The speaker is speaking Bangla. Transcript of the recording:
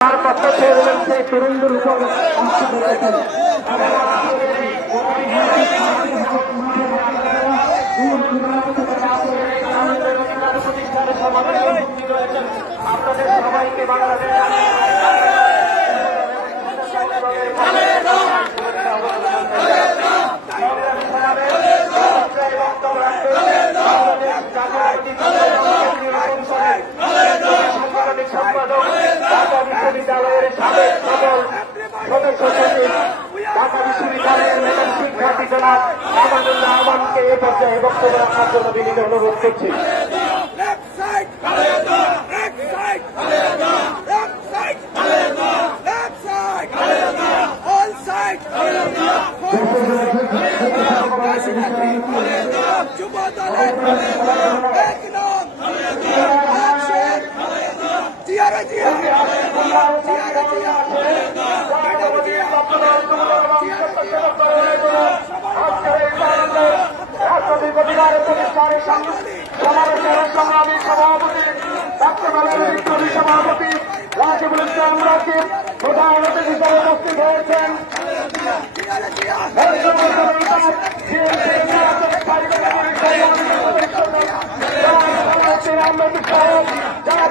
তার পক্ষে রয়েছে তরুণদের উপর আপনাদের সবাইকে বাংলাদেশ সম্পাদক ঢাকা বিশ্ববিদ্যালয়ের সাবেক সদস্য সচিব ঢাকা বিশ্ববিদ্যালয়ের মেধাবী শিক্ষার্থী জনাব আমানুল্লাহ আমানকে এ পর্যায়ে বক্তব্য রাখার জন্য বিনীত অনুরোধ করছি। সংগ্রামী সভাপতি সভাপতি রাজিবুল ইসলাম রাকিব প্রধান অতিথি হিসেবে উপস্থিত হয়েছেন। যারা